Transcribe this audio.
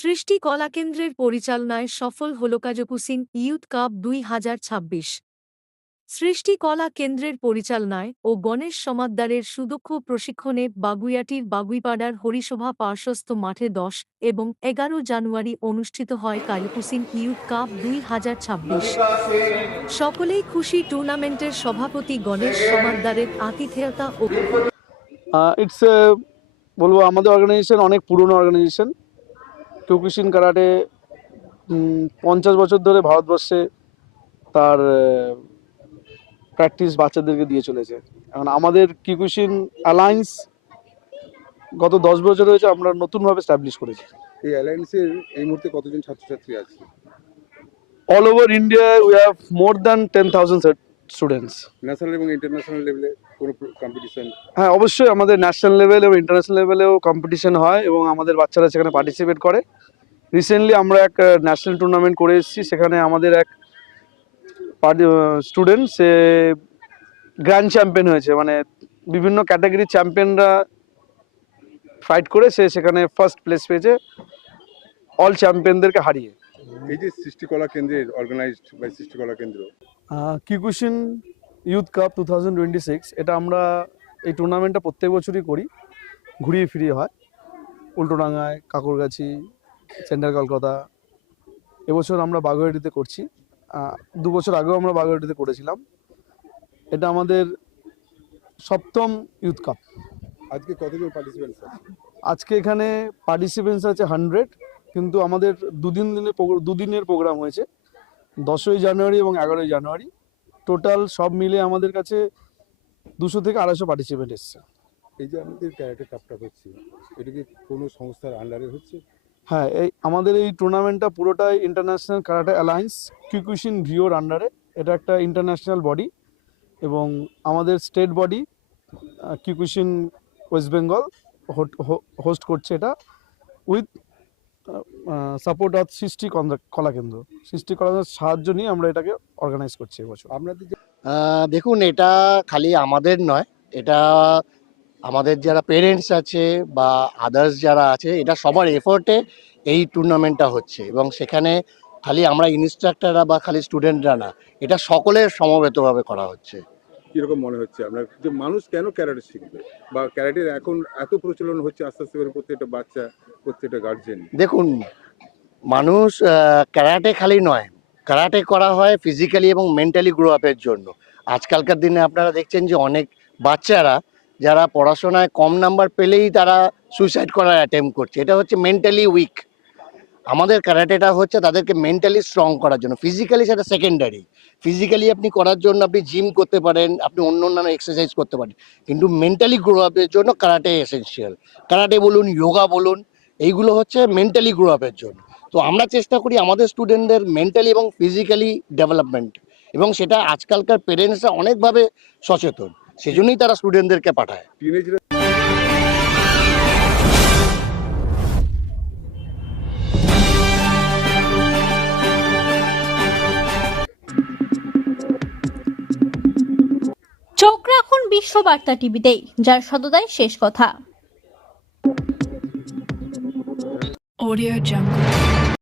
সৃষ্টি কলাকেন্দ্রের পরিচালনায় সফল হল কাজকুসিং ইয়ুথ কাপ ২০২৬। সৃষ্টি কলা কেন্দ্রের পরিচালনায় ও গণেশ সমাদ্দারের সুদক্ষ প্রশিক্ষণে বাগুইআটির বাগুইপাড়ার হরিসভা পার্শ্বস্থ মাঠে ১০ এবং ১১ জানুয়ারি অনুষ্ঠিত হয় কাজকুসিং ইয়ুথ কাপ ২০২৬। সকলেই খুশি। টুর্নামেন্টের সভাপতি গণেশ সমাদ্দারের আতিথেয়তা ও বলবো আমাদের অর্গানাইজেশন অনেক পুরনো অর্গানাইজেশন। কিয়োকুশিন কারাটে 50 বছর ধরে ভারতবর্ষে তার প্র্যাকটিস বাচ্চাদেরকে দিয়ে চলেছে। এখন আমাদের কিয়োকুশিন অ্যালায়েন্স গত 10 বছর হয়েছে আমরা নতুনভাবে স্ট্যাবলিশ করেছি। এই অ্যালায়েন্সের এই মুহূর্তে কতজন ছাত্রছাত্রী আছে? All over India we have more than 10,000 students. National এবং ইন্টারন্যাশনাল লেভেলে কোনো কম্পিটিশন? হ্যাঁ, অবশ্যই আমাদের ন্যাশনাল লেভেল এবং ইন্টারন্যাশনাল লেভেলেও কম্পিটিশন হয় এবং আমাদের বাচ্চারা সেখানে পার্টিসিপেট করে। রিসেন্টলি আমরা এক ন্যাশনাল টুর্নামেন্ট করে এসেছি, সেখানে আমাদের এক স্টুডেন্ট সে গ্র্যান্ড চ্যাম্পিয়ন হয়েছে, মানে বিভিন্ন ক্যাটাগরির চ্যাম্পিয়নরা ফাইট করে সে সেখানে ফার্স্ট প্লেস পেয়েছে অল চ্যাম্পিয়নদেরকে হারিয়ে। এই যে সৃষ্টিকলা কেন্দ্রের অর্গানাইজড বাই সৃষ্টিকলা কেন্দ্র কিয়োকুশিন ইয়ুথ কাপ 2026, এটা আমরা এই টুর্নামেন্টটা প্রত্যেক বছরই করি, ঘুরিয়ে ফিরিয়ে হয়। উল্টোডাঙ্গায়, কাকুরগাছি, সেন্ট্রাল কলকাতা। এবছর আমরা বাগুইআটিতে করছি। 2 বছর আগেও আমরা বাগুইআটিতে করেছিলাম। এটা আমাদের 7ম ইয়ুথ কাপ। আজকে কতজন পার্টিসিপেন্টস আছে? আজকে এখানে পার্টিসিপেন্টস আছে 100, কিন্তু আমাদের দুদিনের প্রোগ্রাম হয়েছে, 10ই জানুয়ারি এবং 11ই জানুয়ারি। টোটাল সব মিলে আমাদের কাছে 200 থেকে 250 পার্টিসিপেন্ট এসছে। এই যে আমাদের ক্যারাটে কাপটা হচ্ছে, এটা কি কোনো সংস্থার আন্ডারে হচ্ছে? হ্যাঁ, আমাদের এই টুর্নামেন্টটা পুরোটাই ইন্টারন্যাশনাল কারাটে অ্যালায়েন্স কিয়োকুশিন রিওর আন্ডারে। এটা একটা ইন্টারন্যাশনাল বডি এবং আমাদের state body Kyokushin West Bengal host করছে এটা, উইথ সাপোর্ট অফ সৃষ্টি কলা কেন্দ্র। সৃষ্টি কলার সাহায্য নিয়ে আমরা এটাকে অর্গানাইজ করছি এবছর। আপনাদের দেখুন, এটা খালি আমাদের নয়, এটা আমাদের যারা পেরেন্টস আছে বা আদার্স যারা আছে, এটা সবার এফোর্টে এই টুর্নামেন্টটা হচ্ছে এবং সেখানে খালি আমরা ইনস্ট্রাক্টররা বা খালি স্টুডেন্টরা না, এটা সকলের সমবেতভাবে করা হচ্ছে। কিরকম মনে হচ্ছে আপনার যে মানুষ কেন ক্যারাটে শিখবে বা ক্যারাটের এখন এত প্রচলন হচ্ছে আস্তে আস্তে করে প্রত্যেকটা বাচ্চা, প্রত্যেকটা গার্জেন? দেখুন, মানুষ ক্যারাটে খালি নয়, ক্যারাটে করা হয় ফিজিক্যালি এবং মেন্টালি গ্রো আপের জন্য। আজকালকার দিনে আপনারা দেখছেন যে অনেক বাচ্চারা যারা পড়াশোনায় কম নাম্বার পেলেই তারা সুইসাইড করার অ্যাটেম্প করছে, এটা হচ্ছে মেন্টালি উইক। আমাদের ক্যারাটেটা হচ্ছে তাদেরকে মেন্টালি স্ট্রং করার জন্য। ফিজিক্যালি সেটা সেকেন্ডারি। ফিজিক্যালি আপনি করার জন্য আপনি জিম করতে পারেন, আপনি অন্যান্য এক্সারসাইজ করতে পারেন, কিন্তু মেন্টালি গ্রো আপের জন্য ক্যারাটে এসেনশিয়াল। ক্যারাটে বলুন, যোগা বলুন, এইগুলো হচ্ছে মেন্টালি গ্রো আপের জন্য। তো আমরা চেষ্টা করি আমাদের স্টুডেন্টদের মেন্টালি এবং ফিজিক্যালি ডেভেলপমেন্ট, এবং সেটা আজকালকার পেরেন্টসরা অনেকভাবে সচেতন, সেজন্যই তারা স্টুডেন্টদেরকে পাঠায়। চোখ রাখুন বিশ্ববার্তা টিভিতেই, যার সততাই শেষ কথা। Audio Jungle।